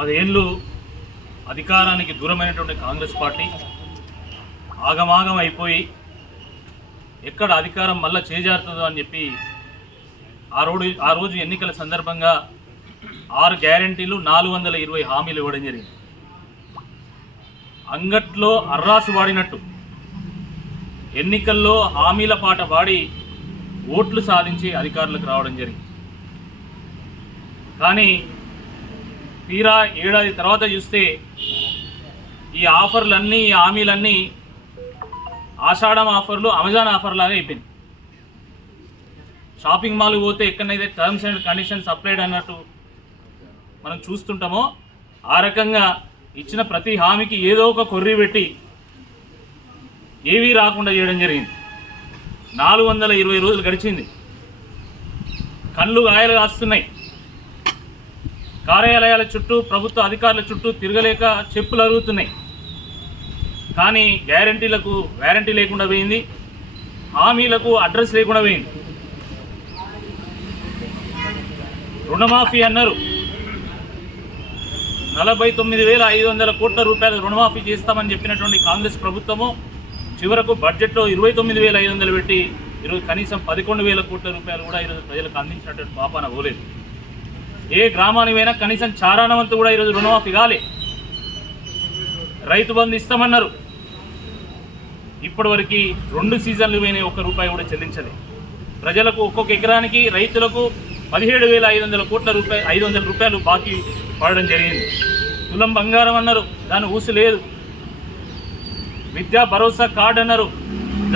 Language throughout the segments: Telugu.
10 ఏళ్ళు అధికారానికి దూరమైనటువంటి కాంగ్రెస్ పార్టీ ఆగమాగం అయిపోయి ఎక్కడ అధికారం మళ్ళా చేజారుతుందో అని చెప్పి ఆ రోజు ఎన్నికల సందర్భంగా 6 గ్యారెంటీలు 420 హామీలు ఇవ్వడం జరిగింది. అంగట్లో అర్రాసు వాడినట్టు ఎన్నికల్లో హామీల పాట వాడి ఓట్లు సాధించి అధికారులకు రావడం జరిగింది. కానీ తీరా ఏడాది తర్వాత చూస్తే ఈ ఆఫర్లన్నీ ఈ హామీలన్నీ ఆషాఢం ఆఫర్లు అమెజాన్ ఆఫర్ లాగా అయిపోయింది. షాపింగ్ మాల్ పోతే ఎక్కడైతే టర్మ్స్ అండ్ కండిషన్స్ అప్లైడ్ అన్నట్టు మనం చూస్తుంటామో ఆ రకంగా ఇచ్చిన ప్రతి హామీకి ఏదో ఒక కొర్రీ పెట్టి ఏవీ రాకుండా చేయడం జరిగింది. 420 రోజులు గడిచింది. కళ్ళు గాయాలు కాస్తున్నాయి. కార్యాలయాల చుట్టూ ప్రభుత్వ అధికారుల చుట్టూ తిరగలేక చెప్పులు అరుగుతున్నాయి. కానీ గ్యారంటీలకు వ్యారంటీ లేకుండా పోయింది. హామీలకు అడ్రస్ లేకుండా పోయింది. రుణమాఫీ అన్నారు. 49,500 కోట్ల రూపాయలు రుణమాఫీ చేస్తామని చెప్పినటువంటి కాంగ్రెస్ ప్రభుత్వము చివరకు బడ్జెట్లో 29,500 పెట్టి ఈరోజు కనీసం 11,000 కోట్ల రూపాయలు కూడా ఈరోజు ప్రజలకు అందించినటువంటి పాపాన పోలేదు. ఏ గ్రామానికి పోయినా కనీసం చారానవంతు కూడా ఈరోజు రుణమాఫీ కాలే. రైతు బంధు ఇస్తామన్నారు. ఇప్పటివరకు 2 సీజన్లు పోయినాయి, ₹1 కూడా చెల్లించలేదు. ప్రజలకు ఒక్కొక్క ఎకరానికి రైతులకు 17,500 కోట్ల రూపాయలు 500 రూపాయలు బాకీ పడడం జరిగింది. తులం బంగారం అన్నారు, దాని ఊసు లేదు. విద్యా భరోసా కార్డు అన్నారు,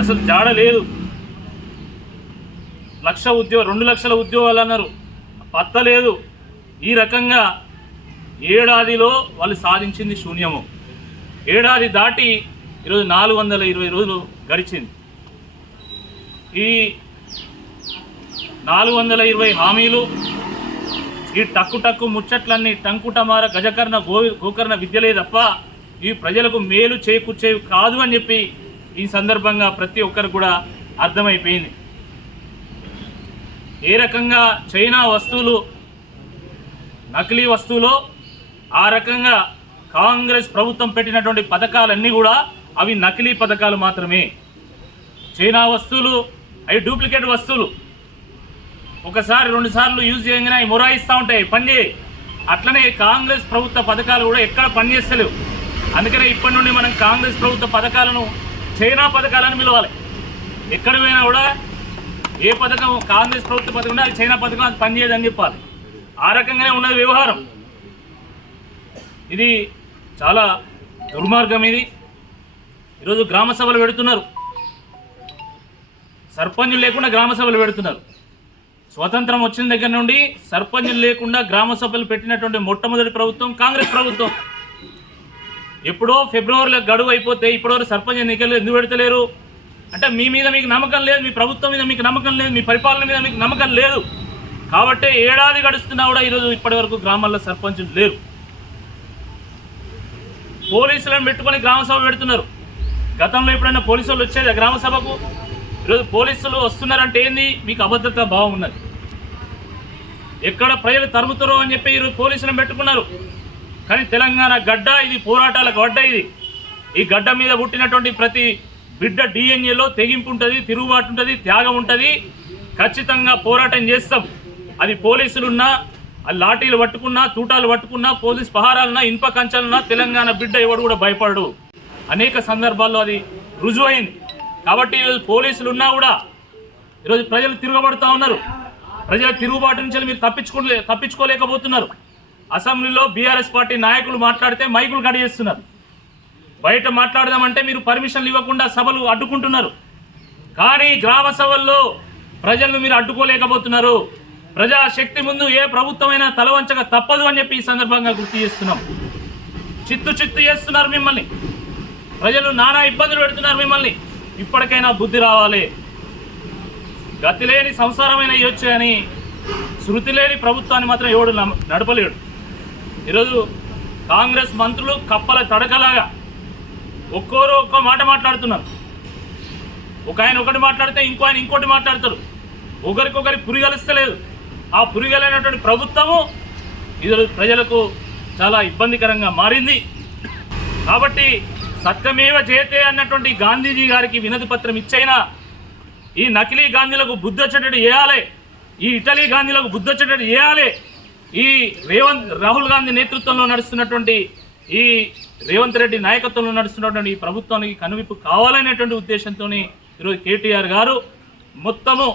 అసలు జాడ లేదు. 2 లక్షల ఉద్యోగాలు అన్నారు, పత్త లేదు. ఈ రకంగా ఏడాదిలో వాళ్ళు సాధించింది శూన్యము. ఏడాది దాటి ఈరోజు 420 రోజులు గడిచింది. ఈ 420 హామీలు, ఈ టక్కు ముచ్చట్లన్నీ టంకుటమార గజకర్ణ గోకర్ణ విద్యలే తప్ప ఈ ప్రజలకు మేలు చేకూర్చేవి కాదు అని చెప్పి ఈ సందర్భంగా ప్రతి ఒక్కరు కూడా అర్థమైపోయింది. ఏ రకంగా చైనా వస్తువులు నకిలీ వస్తువులు, ఆ రకంగా కాంగ్రెస్ ప్రభుత్వం పెట్టినటువంటి పథకాలన్నీ కూడా అవి నకిలీ పథకాలు మాత్రమే. చైనా వస్తువులు అవి డూప్లికేట్ వస్తువులు. ఒకసారి 2 సార్లు యూజ్ చేయగానే అవి మొరాయిస్తూ ఉంటాయి, పనిచేయి. అట్లనే కాంగ్రెస్ ప్రభుత్వ పథకాలు కూడా ఎక్కడ పనిచేస్తలేవు. అందుకనే ఇప్పటి నుండి మనం కాంగ్రెస్ ప్రభుత్వ పథకాలను చైనా పథకాలను పిలవాలి. ఎక్కడ పోయినా కూడా ఏ పథకం కాంగ్రెస్ ప్రభుత్వ పథకం ఉంటే అది చైనా పథకం, అది పనిచేయదని చెప్పాలి. ఆ రకంగానే ఉన్నది వ్యవహారం. ఇది చాలా దుర్మార్గం. ఇది ఈరోజు గ్రామ సభలు పెడుతున్నారు, సర్పంచులు లేకుండా గ్రామ సభలు పెడుతున్నారు. స్వతంత్రం వచ్చిన దగ్గర నుండి సర్పంచులు లేకుండా గ్రామ సభలు పెట్టినటువంటి మొట్టమొదటి ప్రభుత్వం కాంగ్రెస్ ప్రభుత్వం. ఎప్పుడో ఫిబ్రవరిలో గడువు అయిపోతే ఇప్పటివరకు సర్పంచ్ ఎన్నికలు ఎందుకు పెడతలేరు అంటే మీ మీద మీకు నమ్మకం లేదు, మీ ప్రభుత్వం మీద మీకు నమ్మకం లేదు, మీ పరిపాలన మీద మీకు నమ్మకం లేదు. కాబట్టి ఏడాది గడుస్తున్నా కూడా ఈరోజు ఇప్పటి వరకు గ్రామాల్లో సర్పంచులు లేరు. పోలీసులను పెట్టుకొని గ్రామ సభ పెడుతున్నారు. గతంలో ఎప్పుడైనా పోలీసు వాళ్ళు వచ్చేది గ్రామ సభకు? ఈరోజు పోలీసులు వస్తున్నారంటే ఏంది? మీకు అభద్రతా భావం ఉన్నది. ఎక్కడ ప్రజలు తరుముతారో అని చెప్పి ఈరోజు పోలీసులను పెట్టుకున్నారు. కానీ తెలంగాణ గడ్డ ఇది, పోరాటాల గడ్డ ఇది. ఈ గడ్డ మీద పుట్టినటువంటి ప్రతి బిడ్డ డిఎన్ఏలో తెగింపు ఉంటుంది, తిరుగుబాటు ఉంటుంది, త్యాగం ఉంటుంది. ఖచ్చితంగా పోరాటం చేస్తాం. అది పోలీసులున్నా, అది లాఠీలు పట్టుకున్నా, తూటాలు పట్టుకున్నా, పోలీస్ పహారాలున్నా, ఇనుప కంచాలున్నా తెలంగాణ బిడ్డ ఎవడు కూడా భయపడడు. అనేక సందర్భాల్లో అది రుజువైంది. కాబట్టి ఈరోజు పోలీసులు ఉన్నా కూడా ఈరోజు ప్రజలు తిరగబడుతూ ఉన్నారు. ప్రజల తిరుగుబాటు నుంచి మీరు తప్పించుకోలేకపోతున్నారు. అసెంబ్లీలో బీఆర్ఎస్ పార్టీ నాయకులు మాట్లాడితే మైకులు గడిచేస్తున్నారు. బయట మాట్లాడదామంటే మీరు పర్మిషన్లు ఇవ్వకుండా సభలు అడ్డుకుంటున్నారు. కానీ గ్రామ సభల్లో ప్రజలను మీరు అడ్డుకోలేకపోతున్నారు. ప్రజాశక్తి ముందు ఏ ప్రభుత్వమైనా తలవంచక తప్పదు అని చెప్పి ఈ సందర్భంగా గుర్తు చేస్తున్నాం. చిత్తు చేస్తున్నారు మిమ్మల్ని. ప్రజలు నానా ఇబ్బందులు పెడుతున్నారు మిమ్మల్ని. ఇప్పటికైనా బుద్ధి రావాలి. గతి లేని సంసారమైన ఇవ్వచ్చు అని శృతి లేని ప్రభుత్వాన్ని మాత్రం ఎవడు నడపలేడు. ఈరోజు కాంగ్రెస్ మంత్రులు కప్పల తడకలాగా ఒక్కో మాట మాట్లాడుతున్నారు. ఒక ఆయన ఒకటి మాట్లాడితే ఇంకో ఆయన ఇంకోటి మాట్లాడతారు. ఒకరికొకరి పురిగలుస్తలేదు. ఆ పురిగలైనటువంటి ప్రభుత్వము ఈరోజు ప్రజలకు చాలా ఇబ్బందికరంగా మారింది. కాబట్టి సత్యమేవ జయతే అన్నటువంటి గాంధీజీ గారికి వినతి పత్రం ఇచ్చైనా ఈ నకిలీ గాంధీలకు బుద్ధి వచ్చేటట్టు చేయాలి, ఈ ఇటలీ గాంధీలకు బుద్ధి వచ్చేటట్టు చేయాలి. ఈ రాహుల్ గాంధీ నేతృత్వంలో నడుస్తున్నటువంటి ఈ రేవంత్ రెడ్డి నాయకత్వంలో నడుస్తున్నటువంటి ఈ ప్రభుత్వానికి కనువిప్పు కావాలనేటువంటి ఉద్దేశంతో ఈరోజు కేటీఆర్ గారు మొత్తము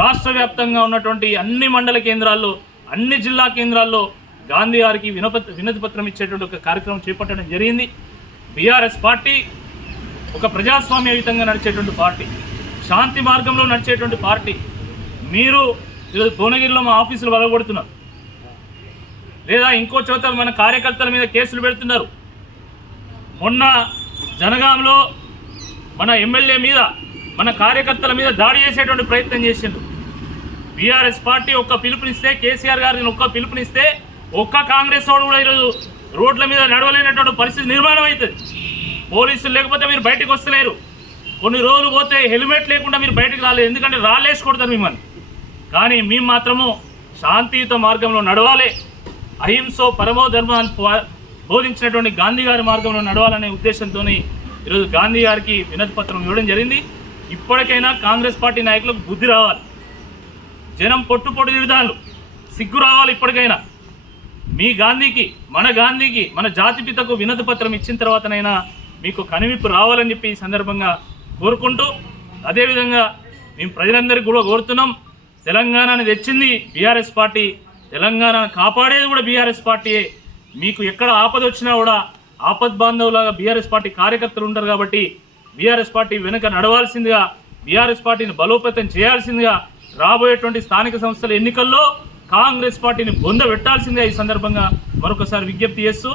రాష్ట్ర వ్యాప్తంగా ఉన్నటువంటి అన్ని మండల కేంద్రాల్లో, అన్ని జిల్లా కేంద్రాల్లో గాంధీ గారికి వినతి పత్రం ఇచ్చేటువంటి ఒక కార్యక్రమం చేపట్టడం జరిగింది. బీఆర్ఎస్ పార్టీ ఒక ప్రజాస్వామ్యయుతంగా నడిచేటువంటి పార్టీ, శాంతి మార్గంలో నడిచేటువంటి పార్టీ. మీరు ఈరోజు భువనగిరిలో మా ఆఫీసులు వలగొడుతున్నారు, లేదా ఇంకో చోట మన కార్యకర్తల మీద కేసులు పెడుతున్నారు. మొన్న జనగాంలో మన ఎమ్మెల్యే మీద, మన కార్యకర్తల మీద దాడి చేసేటువంటి ప్రయత్నం చేసిండ్రు. బీఆర్ఎస్ పార్టీ ఒక్క పిలుపునిస్తే, కేసీఆర్ గారిని ఒక్క పిలుపునిస్తే ఒక్క కాంగ్రెస్ వాడు కూడా ఈరోజు రోడ్ల మీద నడవలేనటువంటి పరిస్థితి నిర్మాణం అవుతుంది. పోలీసులు లేకపోతే మీరు బయటకు వస్తలేరు. కొన్ని రోజులు పోతే హెల్మెట్ లేకుండా మీరు బయటకు రాలేదు, ఎందుకంటే రాళ్ళేసి కొడతారు మిమ్మల్ని. కానీ మేము మాత్రము శాంతియుత మార్గంలో నడవాలి, అహింసో పరమో ధర్మాన్ని బోధించినటువంటి గాంధీ గారి మార్గంలో నడవాలనే ఉద్దేశంతో ఈరోజు గాంధీ గారికి వినతి పత్రం ఇవ్వడం జరిగింది. ఇప్పటికైనా కాంగ్రెస్ పార్టీ నాయకులకు బుద్ధి రావాలి, జనం పొట్టు విధానాలు సిగ్గు రావాలి. ఇప్పటికైనా మీ గాంధీకి, మన జాతిపితకు వినతి పత్రం ఇచ్చిన తర్వాతనైనా మీకు కనువిప్పు రావాలని చెప్పి ఈ సందర్భంగా కోరుకుంటూ, అదేవిధంగా మేము ప్రజలందరికీ కూడా కోరుతున్నాం, తెలంగాణని తెచ్చింది బీఆర్ఎస్ పార్టీ, తెలంగాణను కాపాడేది కూడా బీఆర్ఎస్ పార్టీయే. మీకు ఎక్కడ ఆపద వచ్చినా కూడా ఆపద్ బాంధవులాగా బీఆర్ఎస్ పార్టీ కార్యకర్తలు ఉంటారు. కాబట్టి బీఆర్ఎస్ పార్టీ వెనుక నడవాల్సిందిగా, బీఆర్ఎస్ పార్టీని బలోపేతం చేయాల్సిందిగా, రాబోయేటువంటి స్థానిక సంస్థల ఎన్నికల్లో కాంగ్రెస్ పార్టీని బొంద పెట్టాల్సిందిగా ఈ సందర్భంగా మరొకసారి విజ్ఞప్తి చేస్తూ